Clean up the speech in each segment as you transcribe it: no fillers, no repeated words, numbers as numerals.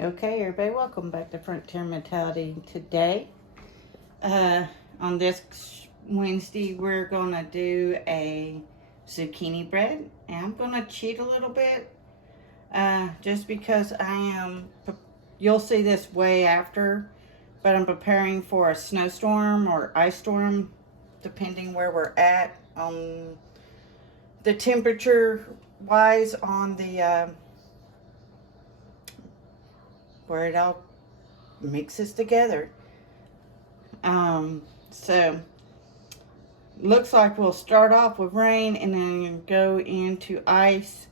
Okay, everybody, welcome back to Frontier Mentality. Today, on this Wednesday, we're gonna do a zucchini bread, and I'm gonna cheat a little bit, just because you'll see this way after, but I'm preparing for a snowstorm or ice storm, depending where we're at on the temperature wise on the where it all mixes together. So looks like we'll start off with rain and then go into ice,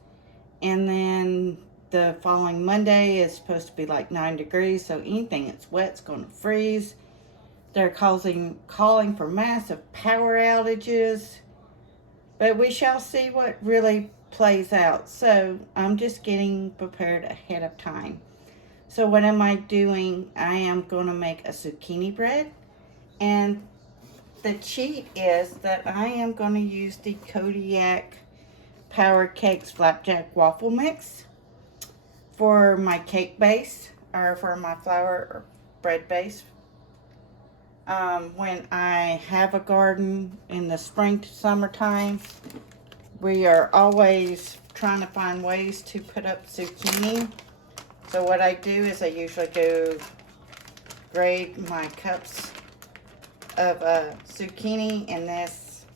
and then the following Monday is supposed to be like 9 degrees, so anything that's wet's going to freeze. They're calling for massive power outages, but we shall see what really plays out. So I'm just getting prepared ahead of time. So what am I doing? I am going to make a zucchini bread, and the cheat is that I am going to use the Kodiak Power Cakes Flapjack Waffle Mix for my cake base, or for my flour or bread base. When I have a garden in the spring to summertime, we are always trying to find ways to put up zucchini. So what I do is I usually go grade my cups of zucchini, and this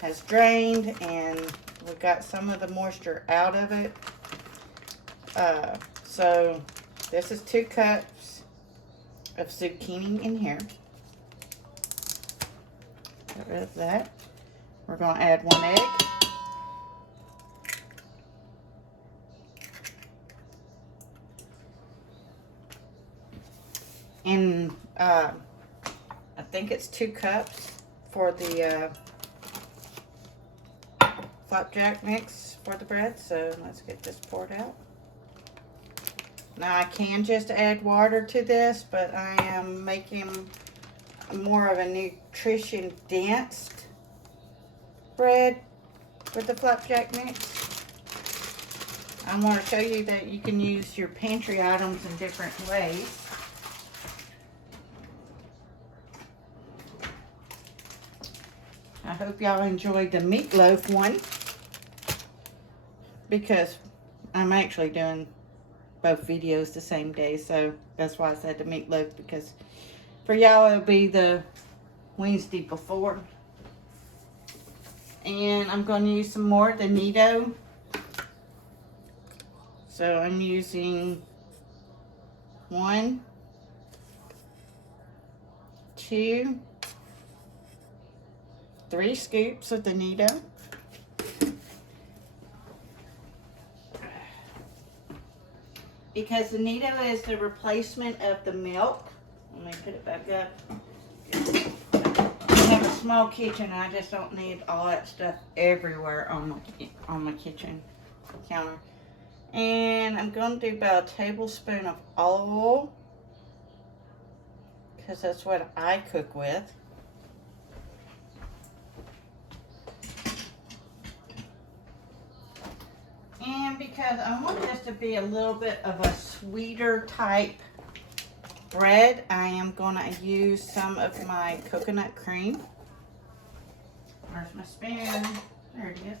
has drained and we got some of the moisture out of it. So this is 2 cups of zucchini in here. Get rid of that. We're going to add 1 egg. And I think it's 2 cups for the flapjack mix for the bread. So let's get this poured out. Now I can just add water to this, but I am making more of a nutrition dense bread with the flapjack mix. I want to show you that you can use your pantry items in different ways. I hope y'all enjoyed the meatloaf one, because I'm actually doing both videos the same day, so that's why I said the meatloaf, because for y'all it'll be the Wednesday before. And I'm going to use some more of the Nino. So I'm using 1, 2, 3 scoops of the Nino. Because the Nino is the replacement of the milk. Let me put it back up. I have a small kitchen. I just don't need all that stuff everywhere on my kitchen counter. And I'm going to do about a tablespoon of olive oil, because that's what I cook with. And because I want this to be a little bit of a sweeter type bread, I am going to use some of my coconut cream. Where's my spoon? There it is.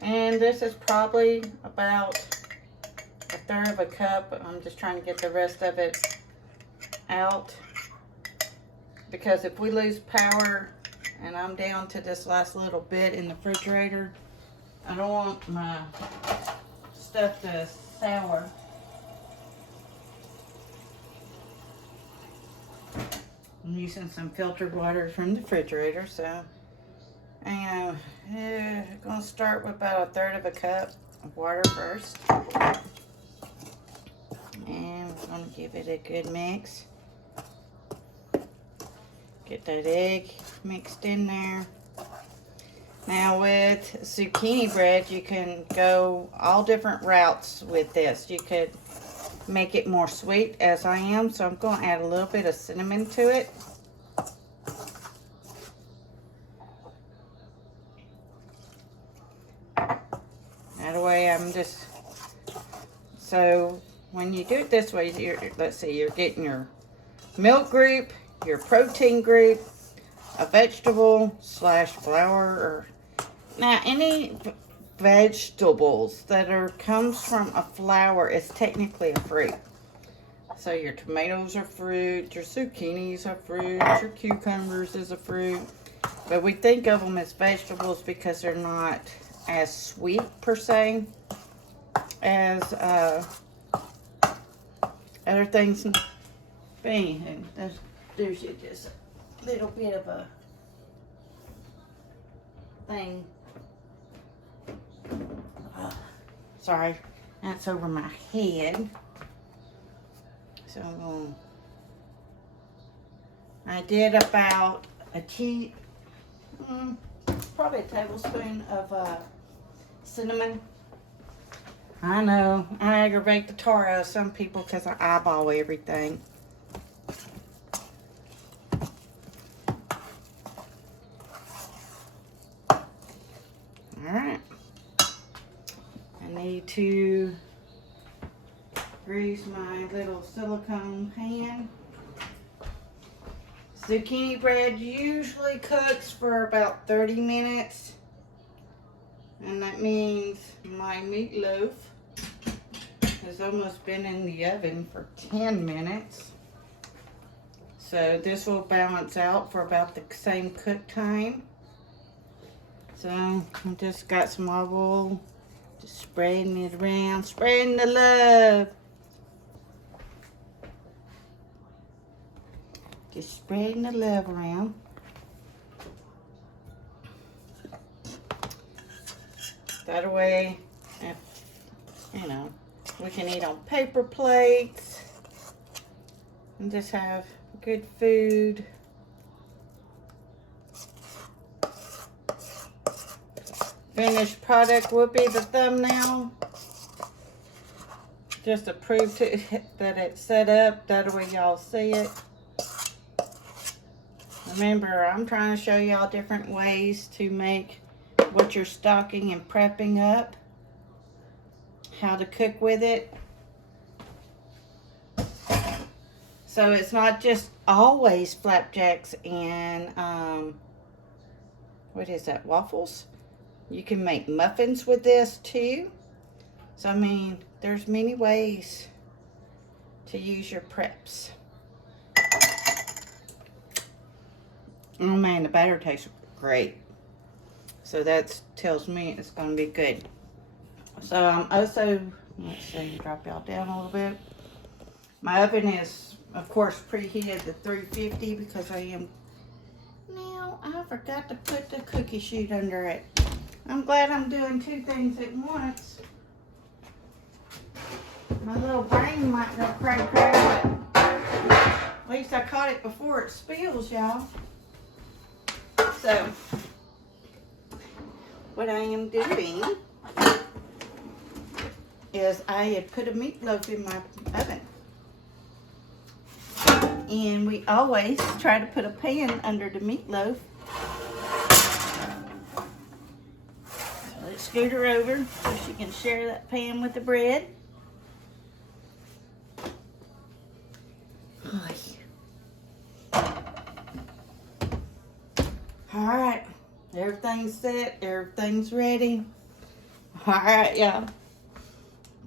And this is probably about 1/3 of a cup. I'm just trying to get the rest of it out, because if we lose power and I'm down to this last little bit in the refrigerator, I don't want my stuff to sour. I'm using some filtered water from the refrigerator, so I'm going to start with about 1/3 of a cup of water first. And we're going to give it a good mix. Get that egg mixed in there. Now with zucchini bread, you can go all different routes with this. You could make it more sweet, as I am, so I'm going to add a little bit of cinnamon to it. That way I'm just, so when you do it this way, let's see, you're getting your milk group, your protein group, a vegetable / flour, or now any vegetables that comes from a flower is technically a fruit. So your tomatoes are fruit, your zucchinis are fruit, your cucumbers is a fruit. But we think of them as vegetables because they're not as sweet per se as other things. And there's just a little bit of a thing. Sorry, that's over my head. So I did about probably a tablespoon of cinnamon. I know, I aggravate the tar out of some people because I eyeball everything. Alright. I need to grease my little silicone pan. Zucchini bread usually cooks for about 30 minutes. And that means my meatloaf has almost been in the oven for 10 minutes. So this will balance out for about the same cook time. So I just got some olive oil, just spreading it around, spreading the love. Just spreading the love around. That way, if, you know, we can eat on paper plates and just have good food. Finished product will be the thumbnail. Just to prove that it's set up. That way y'all see it. Remember, I'm trying to show y'all different ways to make what you're stocking and prepping up. How to cook with it. So it's not just always flapjacks and, what is that, waffles? You can make muffins with this too. So, I mean, there's many ways to use your preps. Oh man, the batter tastes great. So that tells me it's going to be good. So I'm also, let's see, drop y'all down a little bit. My oven is, of course, preheated to 350 because I am, now I forgot to put the cookie sheet under it. I'm glad I'm doing two things at once. My little brain might go cray cray, but at least I caught it before it spills, y'all. So, what I am doing is I had put a meatloaf in my oven. And we always try to put a pan under the meatloaf. So let's scoot her over so she can share that pan with the bread. Alright, everything's set, everything's ready. Alright, y'all.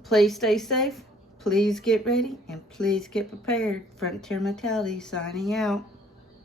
Please stay safe, please get ready, and please get prepared. Frontier Mentality signing out.